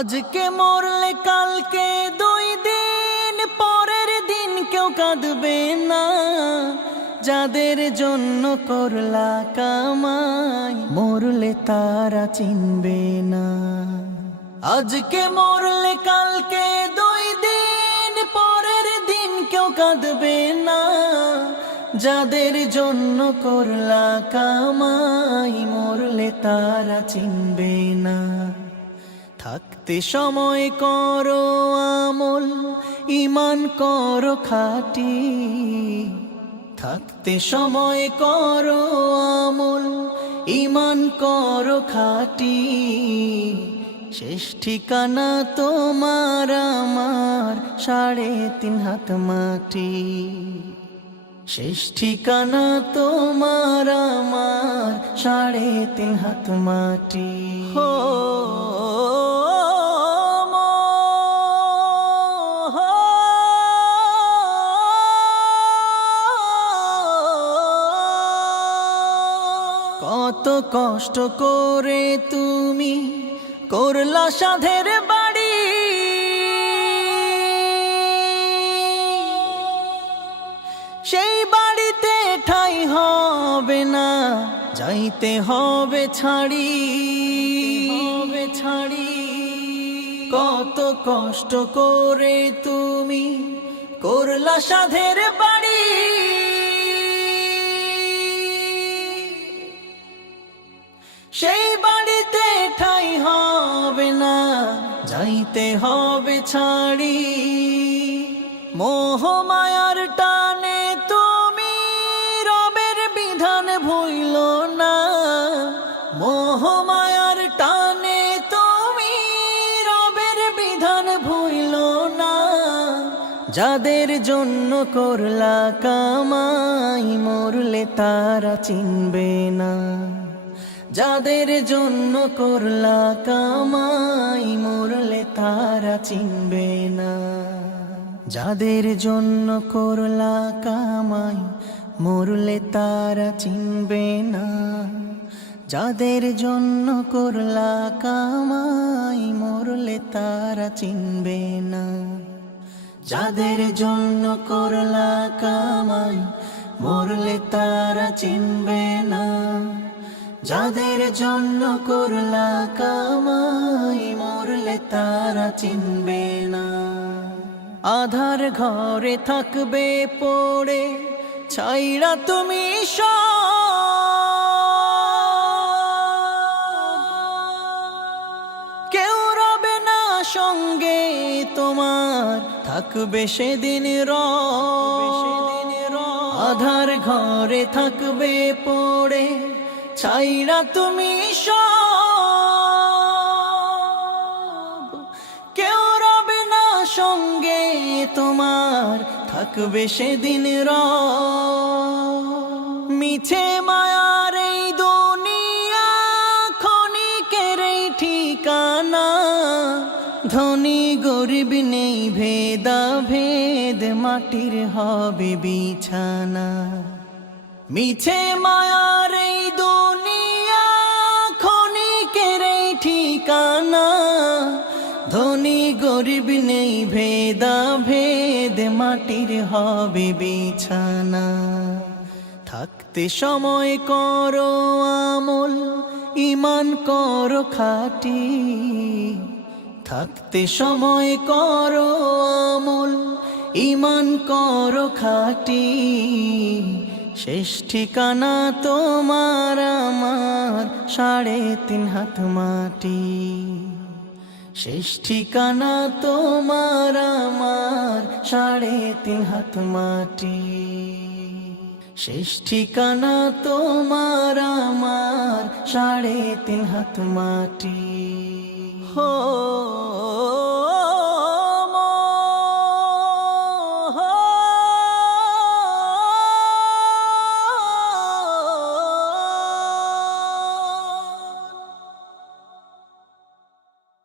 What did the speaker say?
আজকে মরলে কালকে 2 দিন পরের দিন কেউ কাঁদবে না। যাদের জন্য করলা কামাই মরলে তারা চিনবে না। আজকে মরলে কালকে 2 দিন পরের দিন কেউ কাঁদবে না। যাদের জন্য করলা কামাই মরলে তারা চিনবে না। থাকতে সময় করো আমল, ঈমান করো খাঁটি। থাকতে সময় করো আমল, ঈমান করো খাঁটি। শেষ ঠিকানা তোমার আমার 3.5 হাত মাটি। শেষ ঠিকানা তোমার আমার 3.5 হাত মাটি। হো কত কষ্ট করে তুমি করলা সাধের বাড়ি। সেই বাড়িতে ঠাই হবে না, যাইতে হবে ছাড়ি। কত কষ্ট করে তুমি করলা সাধের বাড়ি। সেই বাড়িতে ঠাই হবে না, যাইতে হবে ছাড়ি। মোহ মায়ার টানে তুমি রবের বিধান ভুইলো না। মোহ মায়ার টানে তুমি রবের বিধান ভুইলো না। যাদের জন্য করলা কামাই মরলে তারা চিনবে না। যাদের জন্য করলা কামাই মরলে তারা চিনবে না। যাদের জন্য করলা কামাই মরলে তারা চিনবে না। যাদের জন্য করলা কামাই মরলে তারা চিনবে না। যাদের জন্য করলা কামাই মরলে তারা চিনবে না। যাদের জন্য করলা কামাই মরলে তারা চিনবে না। আধার ঘরে থাকবে পড়ে ছাইরা তুমি কেউ রবে না সঙ্গে তোমার, থাকবে সেদিন আধার ঘরে থাকবে পড়ে ছাইরা তুমি কেউ রবে না সঙ্গে তোমার, থাকবে সেদিন মিছে মায়ার এই দুনিয়া ক্ষণিকের এই ঠিকানা। ধনী গরিব নেই ভেদা ভেদ, মাটির হবে বিছানা। মিছে মায়ার এই দুনিয়া ক্ষণিকের এই ঠিকানা। ধনী গরিব নেই ভেদা ভেদ, মাটির হবে বিছানা। থাকতে সময় করো আমল, ঈমান করো খাঁটি। থাকতে সময় করো আমল, ঈমান করো খাঁটি। শেষ ঠিকানা তোমার আমার 3.5 হাত মাটি। শেষ ঠিকানা তোমার আমার 3.5 হাত মাটি। শেষ ঠিকানা তোমার আমার 3.5 হাত মাটি। হো